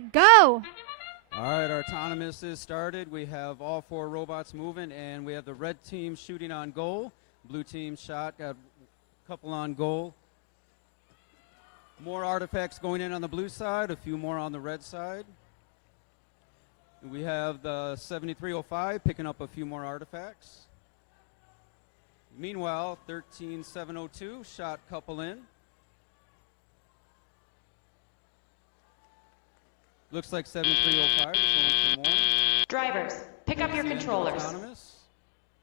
Go! All right, our autonomous is started. We have all four robots moving, and we have the red team shooting on goal. Blue team shot, got a couple on goal. More artifacts going in on the blue side, a few more on the red side. We have the 7305 picking up a few more artifacts. Meanwhile, 13702 shot couple in. Looks like 7305 is going for more. Drivers, pick up your That's the end of controllers. autonomous.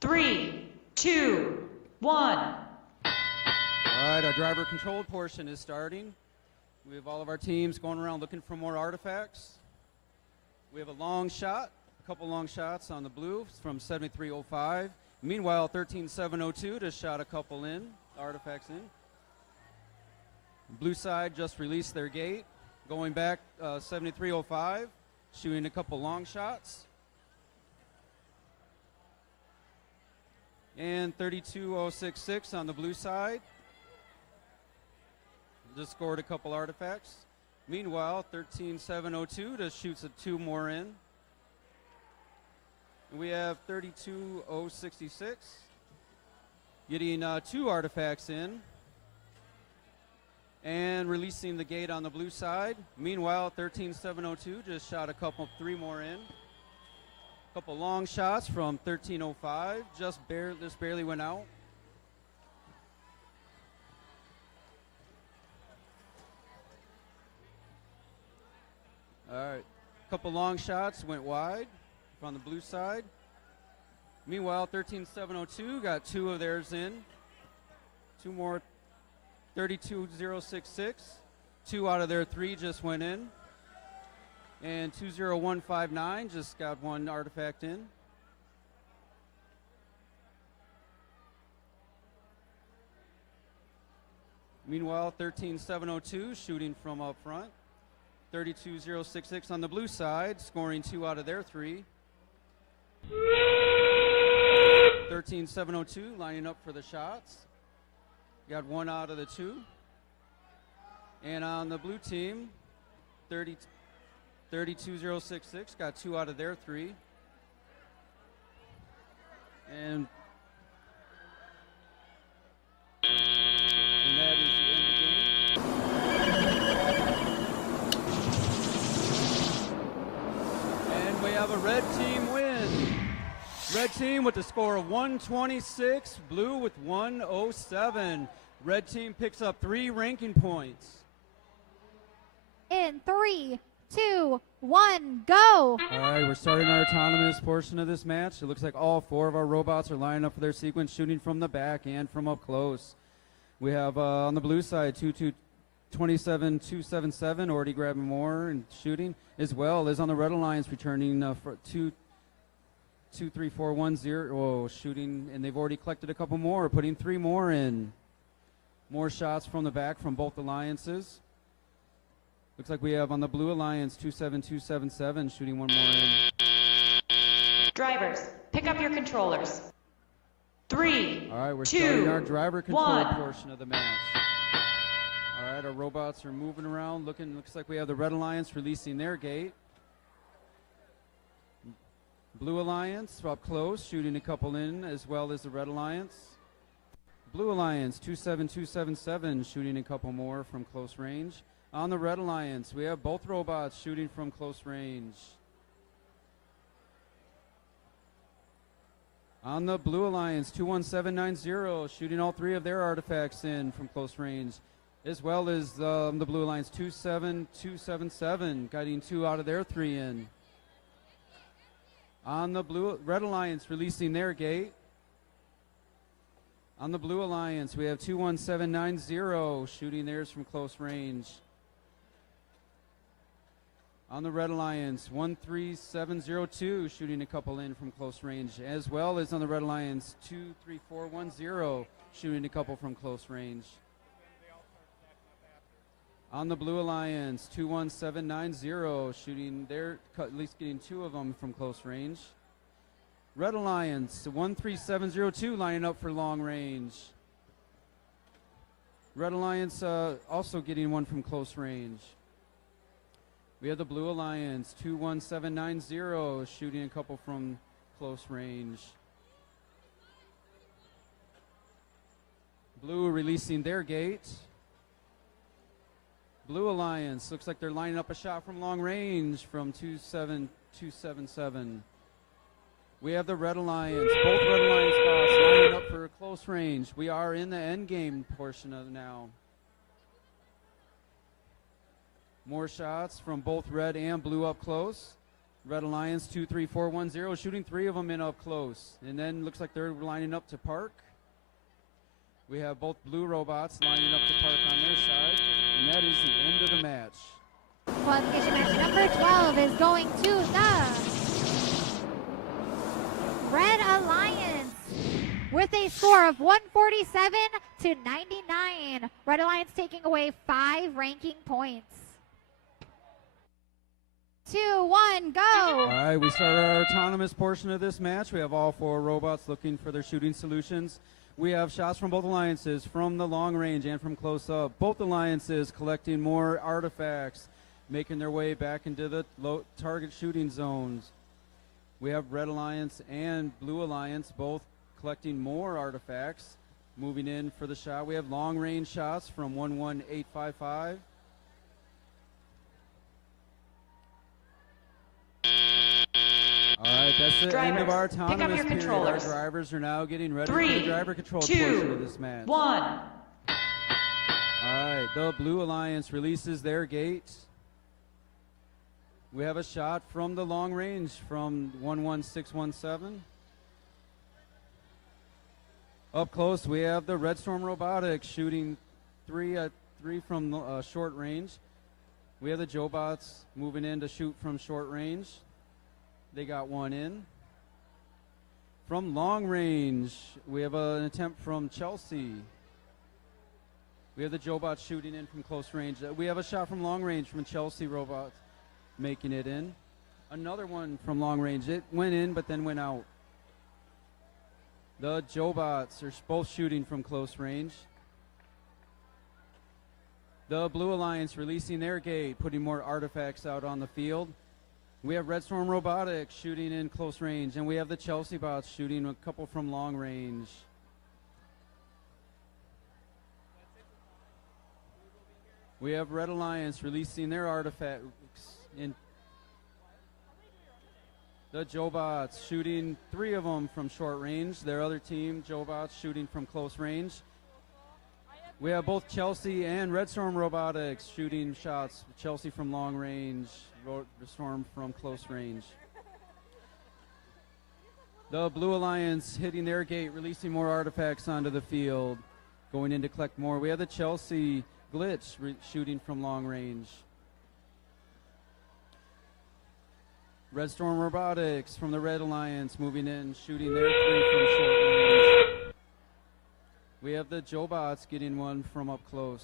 3, 2, 1. All right, our driver controlled portion is starting. We have all of our teams going around looking for more artifacts. We have a long shot, a couple long shots on the blue from 7305. Meanwhile, 13702 just shot a couple in, artifacts in. Blue side just released their gate. Going back, 7305, shooting a couple long shots. And 32066 on the blue side. Just scored a couple artifacts. Meanwhile, 13702 just shoots two more in. And we have 32066 getting two artifacts in and releasing the gate on the blue side. Meanwhile, 13702 just shot three more in. Couple long shots from 1305, just barely went out. All right, couple long shots went wide on the blue side. Meanwhile, 13702 got two of theirs in. Two more, 32066. Two out of their three just went in. And 20159 just got one artifact in. Meanwhile, 13702 shooting from up front. 32066 on the blue side, scoring two out of their three. 13702 lining up for the shots. Got one out of the two. And on the blue team, 32066 got two out of their three. And that is the end of the game. And we have a red team win. Red team with the score of 126, blue with 107. Red team picks up 3 ranking points. In 3, 2, 1, go! All right, we're starting our autonomous portion of this match. It looks like all four of our robots are lining up for their sequence, shooting from the back and from up close. We have on the blue side 27277 already grabbing more and shooting, as well as on the red alliance returning for 23410 shooting, and they've already collected a couple more, putting 3 more in. More shots from the back from both alliances. Looks like we have on the blue alliance 27277 shooting one more in. Drivers, pick up your controllers. 3, All right, we're 2, starting our driver control 1. portion of the match. All right, our robots are moving around. Looks like we have the red alliance releasing their gate. Blue alliance up close, shooting a couple in, as well as the red alliance. Blue alliance 27277 shooting a couple more from close range. On the red alliance, we have both robots shooting from close range. On the blue alliance, 21790 shooting all 3 of their artifacts in from close range, as well as the blue alliance 27277 guiding 2 out of their 3 in. On the red alliance releasing their gate. On the blue alliance, we have 21790 shooting theirs from close range. On the red alliance, 13702 shooting a couple in from close range, as well as on the red alliance, 23410 shooting a couple from close range. On the blue alliance, 21790 shooting at least getting 2 of them from close range. Red alliance, 13702 lining up for long range. Red alliance also getting one from close range. We have the Blue Alliance 21790 shooting a couple from close range. Blue releasing their gate. Blue Alliance looks like they're lining up a shot from long range from 27277. We have the Red Alliance, both Red Alliance spots lining up for close range. We are in the end game portion of now. More shots from both red and blue up close. Red Alliance 23410 shooting 3 of them in up close. And then looks like they're lining up to park. We have both blue robots lining up to park on their side. And that is the end of the match. Qualification match number 12 is going to the Red Alliance with a score of 147 to 99. Red Alliance taking away 5 ranking points. 2, 1, go! All right, we start our autonomous portion of this match. We have all 4 robots looking for their shooting solutions. We have shots from both alliances, from the long range and from close up. Both alliances collecting more artifacts, making their way back into the low target shooting zones. We have Red Alliance and Blue Alliance both collecting more artifacts, moving in for the shot. We have long range shots from 11855. All right, that's the end of our Drivers, pick up autonomous your period. Our controllers. drivers are now getting ready for 3, the driver control 2, portion of this match. 1. All right, the Blue Alliance releases their gate. We have a shot from the long range from 11617. Up close, we have the Red Storm Robotics shooting 3 from short range. We have the Jobots moving in to shoot from short range. They got one in. From long range, we have an attempt from Chelsea. We have the Jobots shooting in from close range. We have a shot from long range from Chelsea robots making it in. Another one from long range. It went in but then went out. The Jobots are both shooting from close range. The Blue Alliance releasing their gate, putting more artifacts out on the field. We have Red Storm Robotics shooting in close range, and we have the Chelsea bots shooting a couple from long range. We have Red Alliance releasing their artifacts in. The Jobots shooting 3 of them from short range. Their other team, Jobots, shooting from close range. We have both Chelsea and Red Storm Robotics shooting shots. Chelsea from long range, Red Storm from close range. The Blue Alliance hitting their gate, releasing more artifacts onto the field, going in to collect more. We have the Chelsea Glitch shooting from long range. Red Storm Robotics from the Red Alliance moving in, shooting their 3 from short range. We have the Jobots getting one from up close.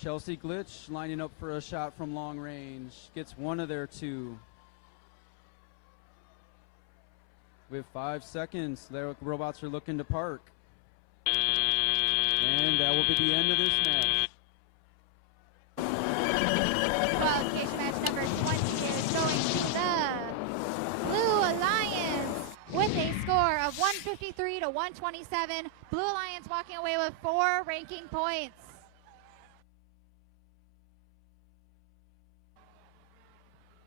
Chelsea Glitch lining up for a shot from long range. Gets one of their 2. We have 5 seconds. Their robots are looking to park. And that will be the end of this match. Qualification match number 20 is going to the Blue Alliance with a score of 153 to 127. Blue Alliance walking away with 4 ranking points.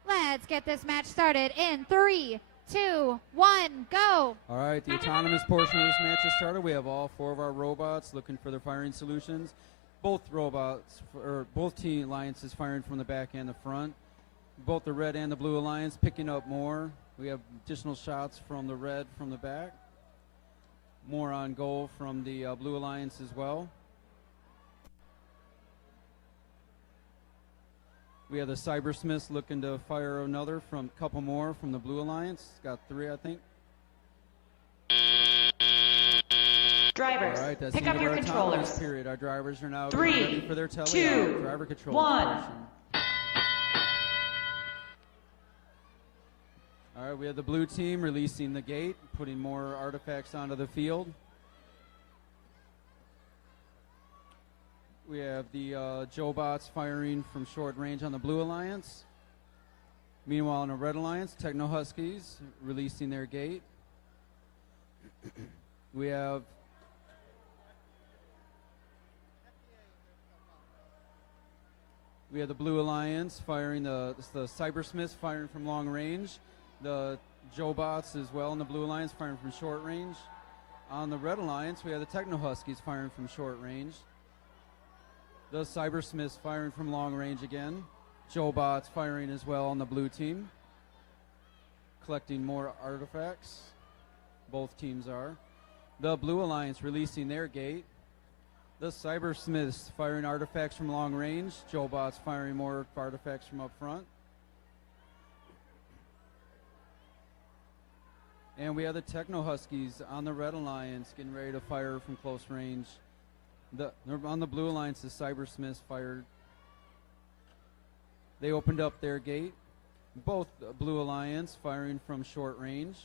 Let's get this match started in 3, 2, 1, go! All right, the autonomous portion of this match has started. We have all 4 of our robots looking for their firing solutions. Both robots, or both team alliances firing from the back and the front. Both the Red and the Blue Alliance picking up more. We have additional shots from the Red from the back. More on goal from the Blue Alliance as well. We have the Cybersmiths looking to fire another from a couple more from the Blue Alliance. Got 3, I think. Drivers, All right, that's pick the up end of your our autonomous controllers. period. Our drivers are now 3, getting ready for their 2, driver control 1. portion. All right, we have the blue team releasing the gate, putting more artifacts onto the field. We have the Jobots firing from short range on the Blue Alliance. Meanwhile, on the Red Alliance, Techno Huskies releasing their gate. We have the Blue Alliance firing the Cybersmiths firing from long range. The Jobots as well in the Blue Alliance firing from short range. On the Red Alliance, we have the Techno Huskies firing from short range. The Cybersmiths firing from long range again. Jobots firing as well on the blue team. Collecting more artifacts. Both teams are. The Blue Alliance releasing their gate. The Cybersmiths firing artifacts from long range. Jobots firing more artifacts from up front. And we have the Techno Huskies on the Red Alliance getting ready to fire from close range. On the Blue Alliance, the Cybersmiths fired. They opened up their gate. Both Blue Alliance firing from short range.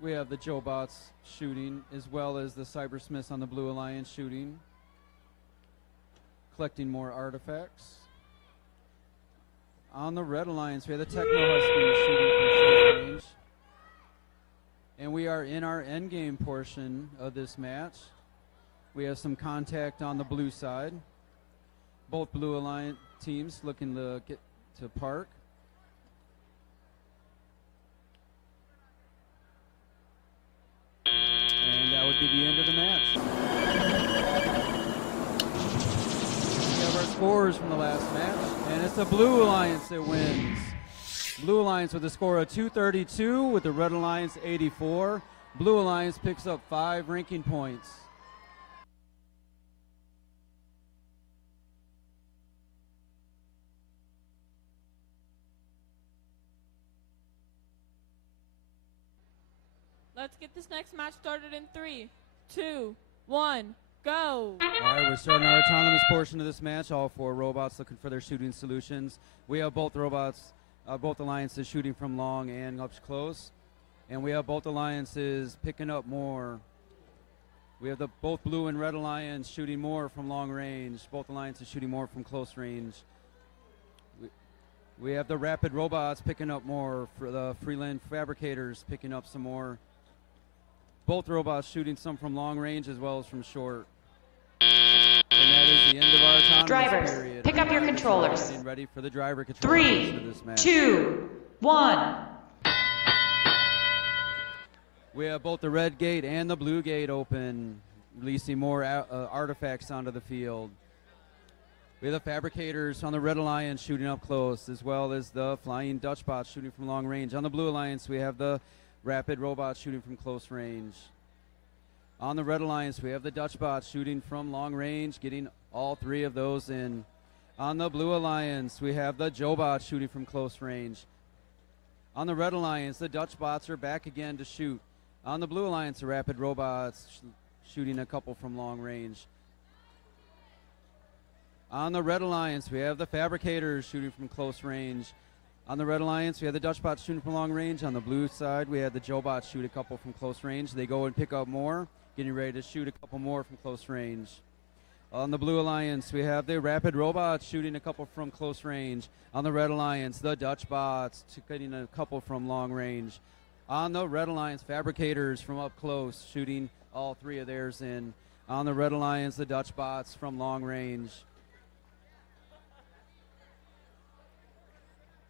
We have the Jobots shooting, as well as the Cybersmiths on the Blue Alliance shooting. Collecting more artifacts. On the Red Alliance, we have the Techno Huskies shooting from short range. And we are in our endgame portion of this match. We have some contact on the blue side. Both Blue Alliance teams looking to get to park. And that would be the end of the match. We have our scores from the last match, and it's the Blue Alliance that wins. Blue Alliance with a score of 232, with the Red Alliance 84. Blue Alliance picks up 5 ranking points. Let's get this next match started in 3, 2, 1, go! All right, we're starting our autonomous portion of this match. All 4 robots looking for their shooting solutions. We have both robots, both alliances shooting from long and up close. And we have both alliances picking up more. We have the both Blue and Red Alliance shooting more from long range. Both alliances shooting more from close range. We have the Rapid Robots picking up more. For the Freeland Fabricators picking up some more. Both robots shooting some from long range as well as from short. And that is the end of our autonomous Drivers, period. pick up your controllers. Getting ready for the driver controllers 3, for this match. 2, 1. We have both the red gate and the blue gate open, releasing more artifacts onto the field. We have the Fabricators on the Red Alliance shooting up close, as well as the Flying Dutch Bots shooting from long range. On the Blue Alliance, we have the Rapid Robots shooting from close range. On the Red Alliance, we have the Dutch Bots shooting from long range, getting all 3 of those in. On the Blue Alliance, we have the Jobots shooting from close range. On the Red Alliance, the Dutch Bots are back again to shoot. On the Blue Alliance, the Rapid Robots shooting a couple from long range. On the Red Alliance, we have the Fabricators shooting from close range. On the Red Alliance, we have the Dutch Bots shooting from long range. On the blue side, we have the Jobots shoot a couple from close range. They go and pick up more, getting ready to shoot a couple more from close range. On the Blue Alliance, we have the Rapid Robots shooting a couple from close range. On the Red Alliance, the Dutch Bots getting a couple from long range. On the Red Alliance, Fabricators from up close shooting all 3 of theirs in. On the Red Alliance, the Dutch Bots from long range.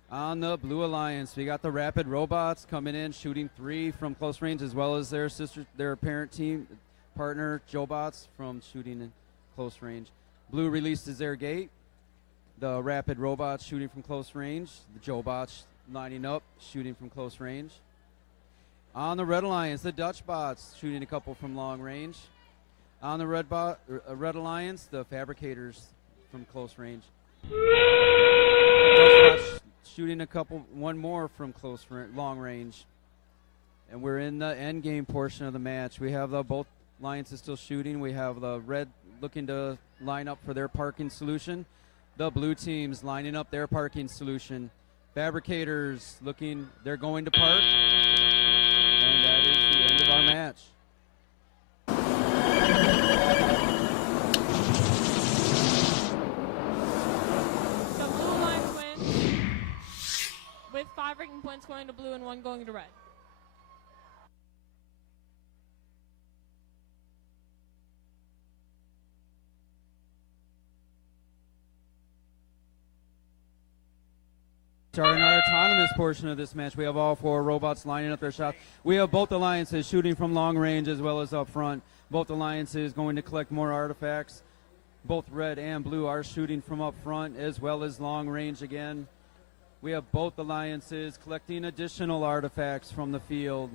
On the Blue Alliance, we got the Rapid Robots coming in, shooting 3 from close range, as well as their parent team partner Jobots from shooting in close range. Blue releases their gate. The Rapid Robots shooting from close range. The Jobots lining up, shooting from close range. On the Red Alliance, the Dutch Bots shooting a couple from long range. On the Red Alliance, the Fabricators from close range. Dutch Bots shooting one more from long range. And we're in the end game portion of the match. We have both alliances still shooting. We have the red looking to line up for their parking solution. The blue teams lining up their parking solution Fabricators looking, they're going to park. And that is the end of our match. The Blue Alliance wins with 5 ranking points going to blue and 1 going to red. Starting our autonomous portion of this match, we have all 4 robots lining up their shots. We have both alliances shooting from long range as well as up front. Both alliances going to collect more artifacts. Both red and blue are shooting from up front as well as long range again. We have both alliances collecting additional artifacts from the field.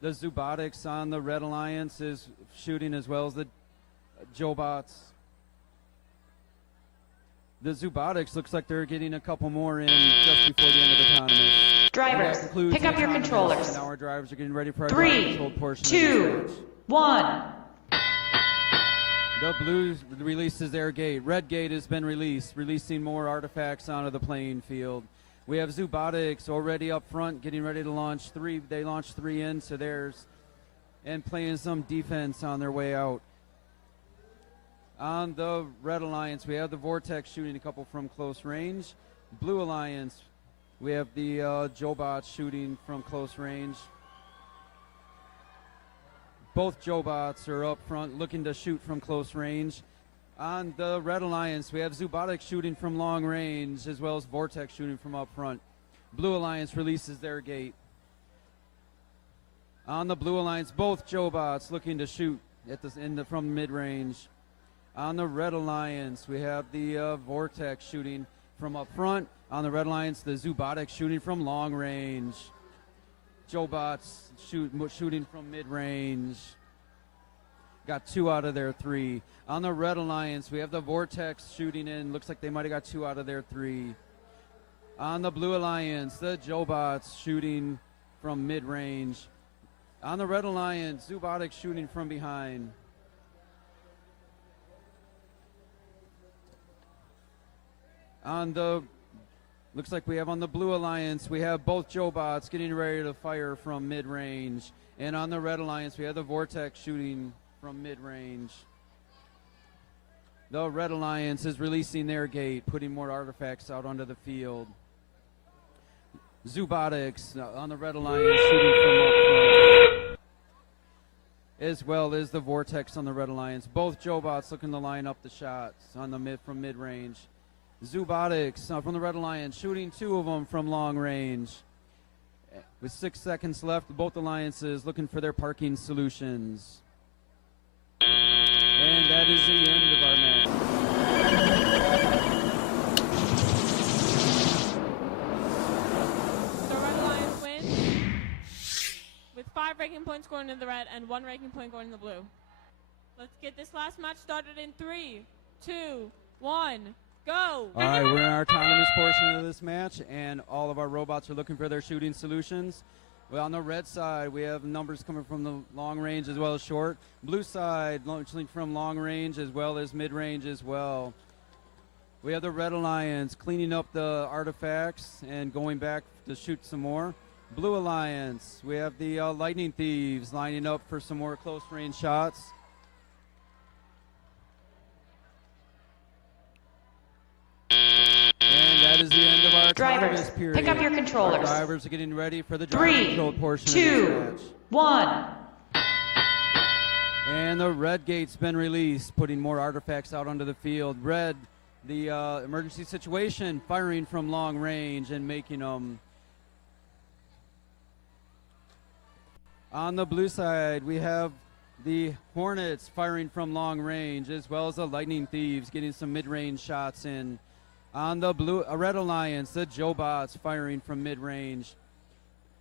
The Zubotics on the red alliance is shooting as well as the Jobots. The Zubotics looks like they're getting a couple more in just before the end of autonomous. Drivers, pick up your controllers. And now our drivers are getting ready for our 3, controlled portion 2, of this match. 1. The blue releases their gate. Red gate has been released, releasing more artifacts onto the playing field. We have Zubotics already up front, getting ready to launch 3. They launched 3 into theirs and playing some defense on their way out. On the red alliance, we have the Vortex shooting a couple from close range. Blue alliance, we have the Jobots shooting from close range. Both Jobots are up front looking to shoot from close range. On the red alliance, we have Zubotics shooting from long range as well as Vortex shooting from up front. Blue alliance releases their gate. On the blue alliance, both Jobots looking to shoot at from mid-range. On the red alliance, we have the Vortex shooting from up front. On the red alliance, the Zubotics shooting from long range. Jobots shooting from mid-range. Got 2 out of their 3. On the red alliance, we have the Vortex shooting in. Looks like they might have got 2 out of their 3. On the blue alliance, the Jobots shooting from mid-range. On the red alliance, Zubotics shooting from behind. Looks like we have on the blue alliance, we have both Jobots getting ready to fire from mid-range. And on the red alliance, we have the Vortex shooting from mid-range. The red alliance is releasing their gate, putting more artifacts out onto the field. Zubotics on the red alliance shooting from up front, as well as the Vortex on the red alliance. Both Jobots looking to line up the shots on the from mid-range. Zubotics from the red alliance shooting 2 of them from long range. With 6 seconds left, both alliances looking for their parking solutions. And that is the end of our match. The Red Alliance wins with 5 ranking points going to the red and 1 ranking point going to the blue. Let's get this last match started in 3, 2, 1. Go! All right, we're in our autonomous portion of this match, and all of our robots are looking for their shooting solutions. Well, on the red side, we have numbers coming from the long range as well as short. Blue side, launching from long range as well as mid-range as well. We have the Red Alliance cleaning up the artifacts and going back to shoot some more. Blue Alliance, we have the Lightning Thieves lining up for some more close-range shots. That is the end of our Drivers, period. pick up your controllers. Our drivers are getting ready for the 3, controlled portion 2, of this match. 1. And the red gate's been released, putting more artifacts out onto the field. Red, the emergency situation, firing from long range and making them. On the blue side, we have the Hornets firing from long range, as well as the Lightning Thieves getting some mid-range shots in. On the Red Alliance, the Jobots firing from mid-range.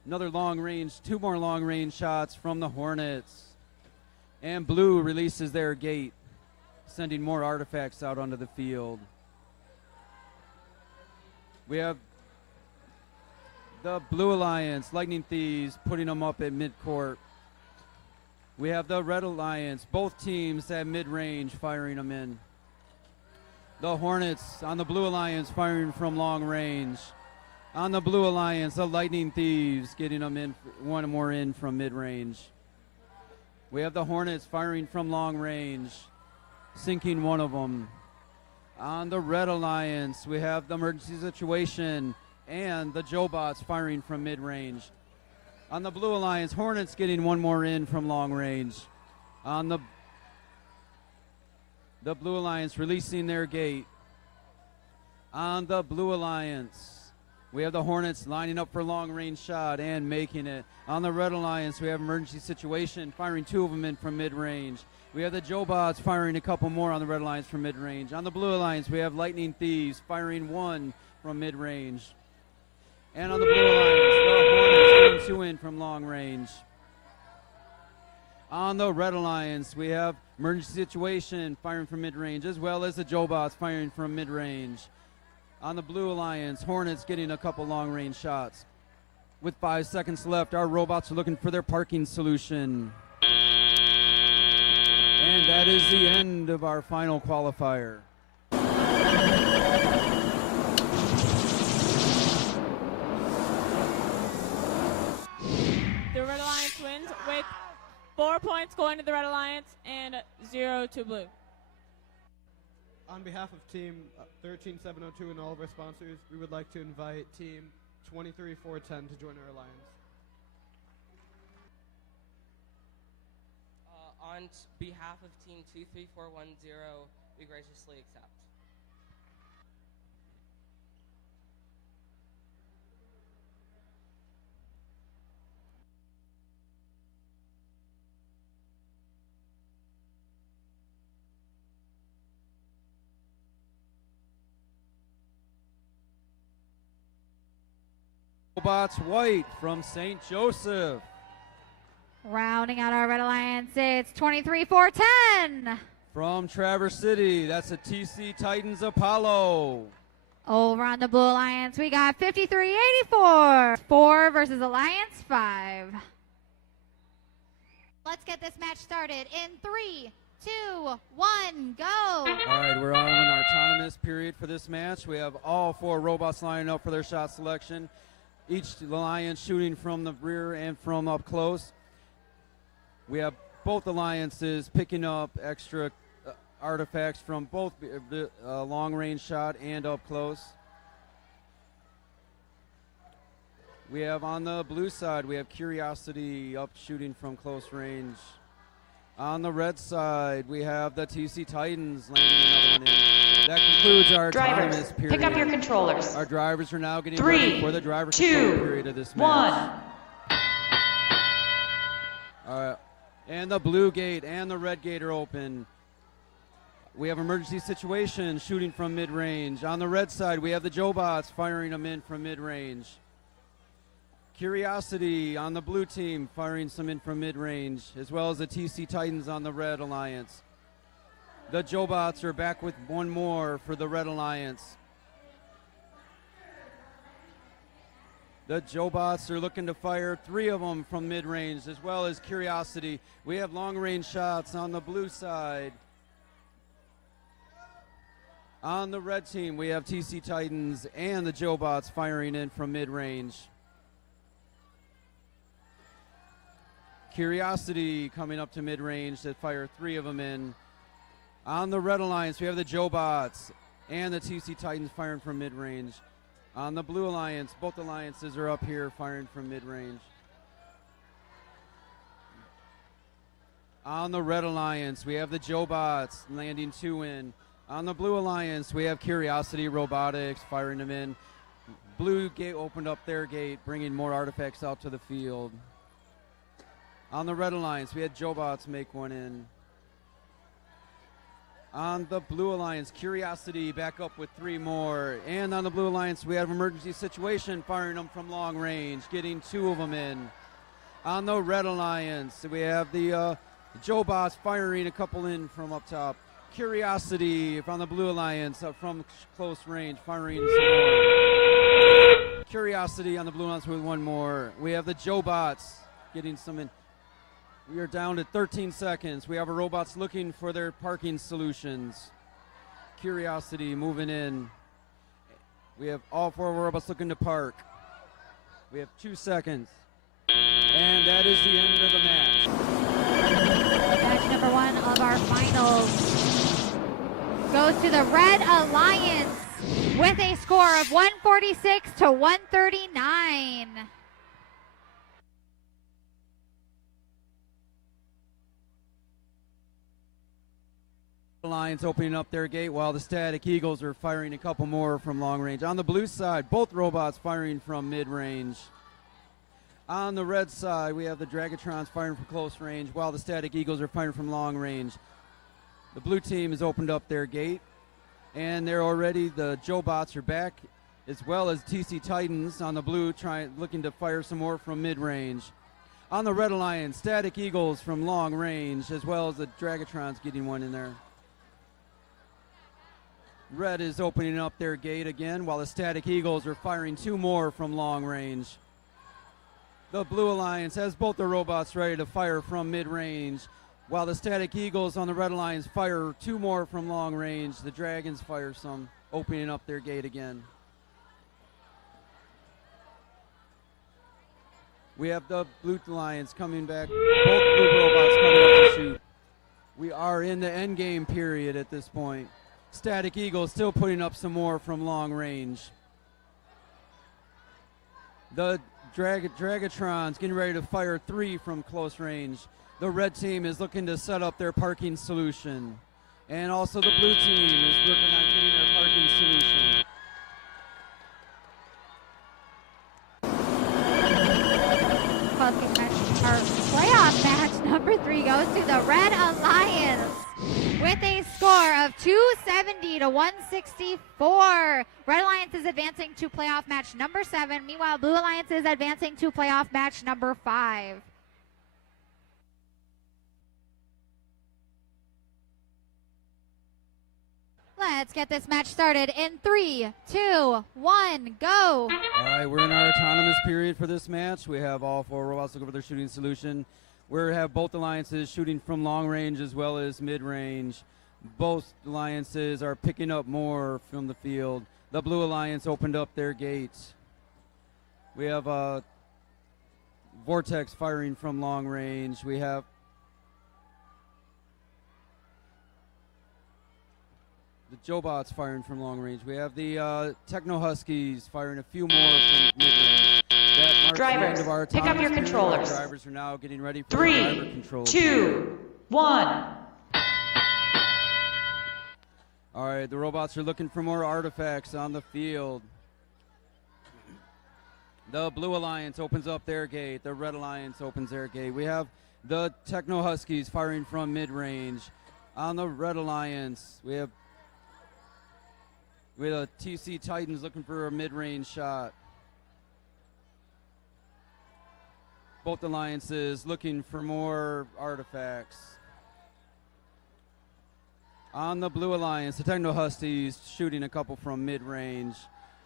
Another long range, 2 more long range shots from the Hornets. And blue releases their gate, sending more artifacts out onto the field. We have the Blue Alliance, Lightning Thieves, putting them up at midcourt. We have the Red Alliance, both teams at mid-range, firing them in. The Hornets on the Blue Alliance firing from long range. On the Blue Alliance, the Lightning Thieves getting them in, one more in from mid-range. We have the Hornets firing from long range, sinking one of them. On the Red Alliance, we have the Emergency Situation and the Jobots firing from mid-range. On the Blue Alliance, Hornets getting one more in from long range. On the Blue Alliance releasing their gate. On the Blue Alliance, we have the Hornets lining up for long-range shot and making it. On the Red Alliance, we have Emergency Situation, firing two of them in from mid-range. We have the Jobots firing a couple more on the Red Alliance from mid-range. On the Blue Alliance, we have Lightning Thieves firing one from mid-range. And on the Blue Alliance, the Hornets getting two in from long range. On the Red Alliance, we have Emergency Situation firing from mid-range, as well as the Jobots firing from mid-range. On the Blue Alliance, Hornets getting a couple long-range shots. With 5 seconds left, our robots are looking for their parking solution. And that is the end of our final qualifier. The Red Alliance wins with 4 points going to the Red Alliance and 0 to Blue. On behalf of Team 13702 and all of our sponsors, we would like to invite Team 23410 to join our alliance. On behalf of Team 23410, we graciously accept. Robots White from St. Joseph. Rounding out our Red Alliance, it's 23-4-10. From Traverse City, that's a TC Titans Apollo. Over on the Blue Alliance, we got 53-84. 4 versus Alliance 5. Let's get this match started in 3, 2, 1, go. All right, we're on an autonomous period for this match. We have all 4 robots lining up for their shot selection. Each alliance shooting from the rear and from up close. We have both alliances picking up extra artifacts from both the long-range shot and up close. We have on the blue side, we have Curiosity up shooting from close range. On the red side, we have the TC Titans landing another one in. That concludes our autonomous Drivers, period. pick up your controllers. Our drivers are now getting 3, ready for the driver control 2, period of this 1. match. All right, and the blue gate and the red gate are open. We have Emergency Situation shooting from mid-range. On the red side, we have the Jobots firing them in from mid-range. Curiosity on the blue team firing some in from mid-range, as well as the TC Titans on the Red Alliance. The Jobots are back with one more for the Red Alliance. The Jobots are looking to fire 3 of them from mid-range, as well as Curiosity. We have long-range shots on the blue side. On the red team, we have TC Titans and the Jobots firing in from mid-range. Curiosity coming up to mid-range to fire 3 of them in. On the Red Alliance, we have the Jobots and the TC Titans firing from mid-range. On the Blue Alliance, both alliances are up here firing from mid-range. On the Red Alliance, we have the Jobots landing 2 in. On the Blue Alliance, we have Curiosity Robotics firing them in. Blue gate opened up their gate, bringing more artifacts out to the field. On the Red Alliance, we had Jobots make one in. On the Blue Alliance, Curiosity back up with 3 more. And on the Blue Alliance, we have Emergency Situation firing them from long range, getting 2 of them in. On the Red Alliance, we have the Jobots firing a couple in from up top. Curiosity from the Blue Alliance from close range, firing some more. Curiosity on the Blue Alliance with 1 more. We have the Jobots getting some in. We are down to 13 seconds. We have our robots looking for their parking solutions. Curiosity moving in. We have all 4 robots looking to park. We have 2 seconds. And that is the end of the match. Match number 1 of our finals goes to the Red Alliance with a score of 146 to 139. Alliance opening up their gate while the Static Eagles are firing a couple more from long range. On the blue side, both robots firing from mid-range. On the red side, we have the Dragatrons firing from close range while the Static Eagles are firing from long range. The blue team has opened up their gate, and they're already, the Jobots are back, as well as TC Titans on the blue looking to fire some more from mid-range. On the Red Alliance, Static Eagles from long range, as well as the Dragatrons getting one in there. Red is opening up their gate again while the Static Eagles are firing 2 more from long range. The Blue Alliance has both the robots ready to fire from mid-range while the Static Eagles on the Red Alliance fire 2 more from long range. The Dragons fire some, opening up their gate again. We have the Blue Alliance coming back, both blue robots coming up to shoot. We are in the end game period at this point. Static Eagle still putting up some more from long range. The Dragatrons getting ready to fire 3 from close range. The red team is looking to set up their parking solution. And also the blue team is working on getting their parking solution. Our playoff match number 3 goes to the Red Alliance with a score of 270 to 164. Red Alliance is advancing to playoff match number 7. Meanwhile, Blue Alliance is advancing to playoff match number 5. Let's get this match started in 3, 2, 1, go. All right, we're in our autonomous period for this match. We have all 4 robots looking for their shooting solution. We have both alliances shooting from long range as well as mid range. Both alliances are picking up more from the field. The Blue Alliance opened up their gates. We have Vortex firing from long range. We have the Jobots firing from long range. We have the Techno Huskies firing a few more from mid-range. That marks the end Drivers, of our pick up your autonomous period. controllers. Our drivers are now getting ready for the driver 3, control. 2, 1. All right, the robots are looking for more artifacts on the field. The Blue Alliance opens up their gate. The Red Alliance opens their gate. We have the Techno Huskies firing from mid-range. On the Red Alliance, we have the TC Titans looking for a mid-range shot. Both alliances looking for more artifacts. On the Blue Alliance, the Techno Huskies shooting a couple from mid-range.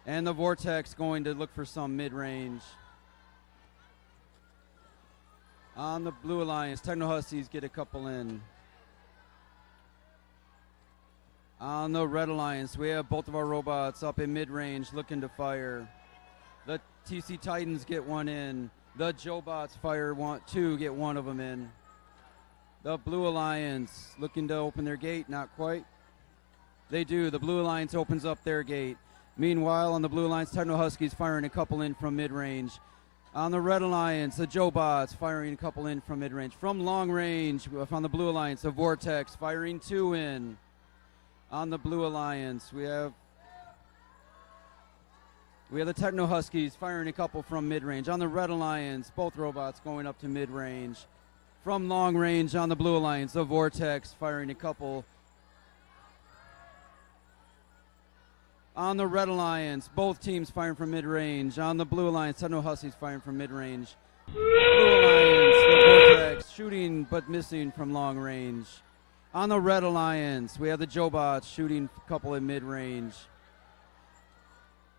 And the Vortex going to look for some mid-range. On the Blue Alliance, Techno Huskies get a couple in. On the Red Alliance, we have both of our robots up in mid-range looking to fire. The TC Titans get one in. The Jobots fire 2, get one of them in. The Blue Alliance looking to open their gate, not quite. They do. The Blue Alliance opens up their gate. Meanwhile, on the Blue Alliance, Techno Huskies firing a couple in from mid-range. On the Red Alliance, the Jobots firing a couple in from mid-range. From long range, on the Blue Alliance, the Vortex firing 2 in. On the Blue Alliance, we have the Techno Huskies firing a couple from mid-range. On the Red Alliance, both robots going up to mid-range. From long range on the Blue Alliance, the Vortex firing a couple. On the Red Alliance, both teams firing from mid-range. On the Blue Alliance, Techno Huskies firing from mid-range. Blue Alliance, the Vortex shooting but missing from long range. On the Red Alliance, we have the Jobots shooting a couple in mid-range.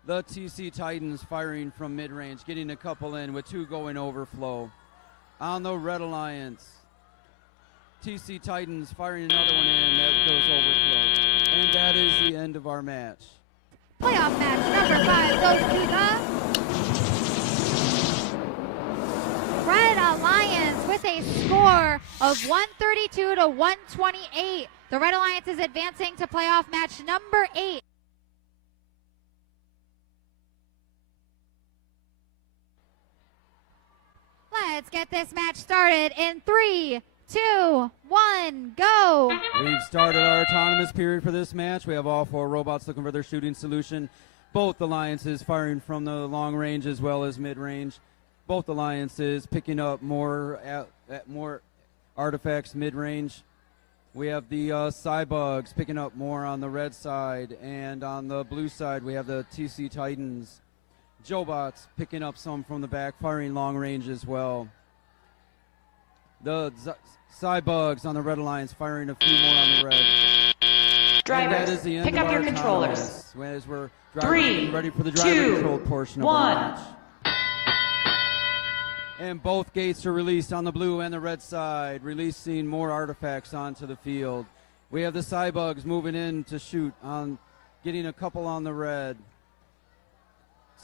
The TC Titans firing from mid-range, getting a couple in with 2 going overflow. On the Red Alliance, TC Titans firing another one in that goes overflow. And that is the end of our match. Playoff match number 5 goes to the Red Alliance with a score of 132 to 128. The Red Alliance is advancing to playoff match number 8. Let's get this match started in 3, 2, 1, go! We've started our autonomous period for this match. We have all 4 robots looking for their shooting solution. Both alliances firing from the long range as well as mid range. Both alliances picking up more more artifacts mid range. We have the Cybugs picking up more on the red side, and on the blue side we have the TC Titans. Jobots picking up some from the back, firing long range as well. The Cybugs on the Red Alliance firing a few more on the red. Drivers, pick up your controllers. As we're 3, ready for the driver 2, controlled portion of 1. the match. And both gates are released on the blue and the red side, releasing more artifacts onto the field. We have the Cybugs moving in to shoot on, getting a couple on the red.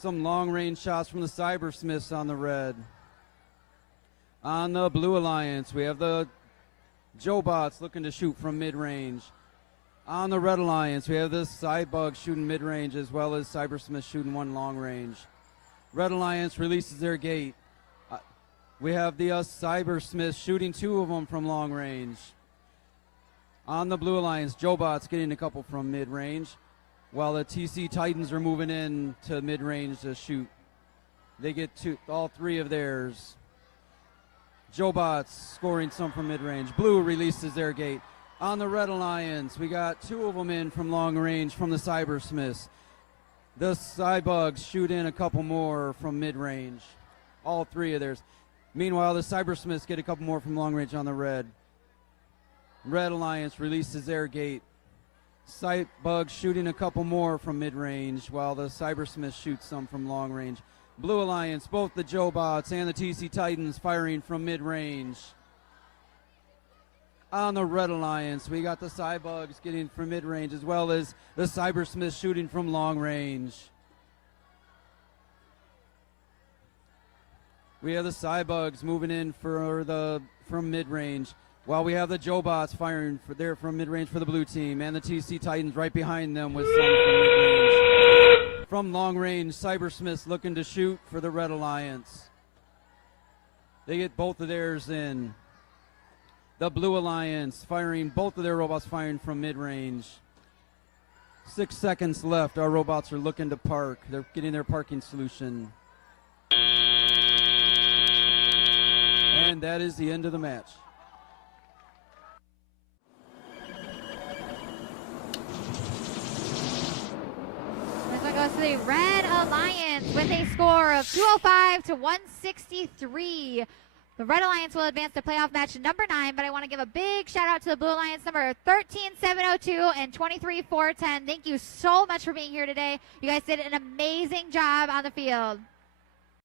Some long-range shots from the Cybersmiths on the red. On the Blue Alliance, we have the Jobots looking to shoot from mid-range. On the Red Alliance, we have the Cybugs shooting mid-range as well as Cybersmith shooting one long-range. Red Alliance releases their gate. We have the Cybersmith shooting 2 of them from long-range. On the Blue Alliance, Jobots getting a couple from mid-range, while the TC Titans are moving in to mid-range to shoot. They get all 3 of theirs. Jobots scoring some from mid-range. Blue releases their gate. On the Red Alliance, we got 2 of them in from long range from the Cybersmiths. The Cybugs shoot in a couple more from mid-range. All 3 of theirs. Meanwhile, the Cybersmiths get a couple more from long range on the red. Red Alliance releases their gate. Cybugs shooting a couple more from mid-range, while the Cybersmiths shoot some from long range. Blue Alliance, both the Jobots and the TC Titans firing from mid-range. On the Red Alliance, we got the Cybugs getting from mid-range as well as the Cybersmiths shooting from long range. We have the Cybugs moving in from mid-range, while we have the Jobots firing from mid-range for the blue team, and the TC Titans right behind them with some from mid-range. From long range, Cybersmiths looking to shoot for the Red Alliance. They get both of theirs in. The Blue Alliance firing, both of their robots firing from mid-range. 6 seconds left. Our robots are looking to park. They're getting their parking solution. And that is the end of the match. This one goes to the Red Alliance with a score of 205 to 163. The Red Alliance will advance to playoff match number 9, but I want to give a big shout out to the Blue Alliance number 13702 and 23410. Thank you so much for being here today. You guys did an amazing job on the field.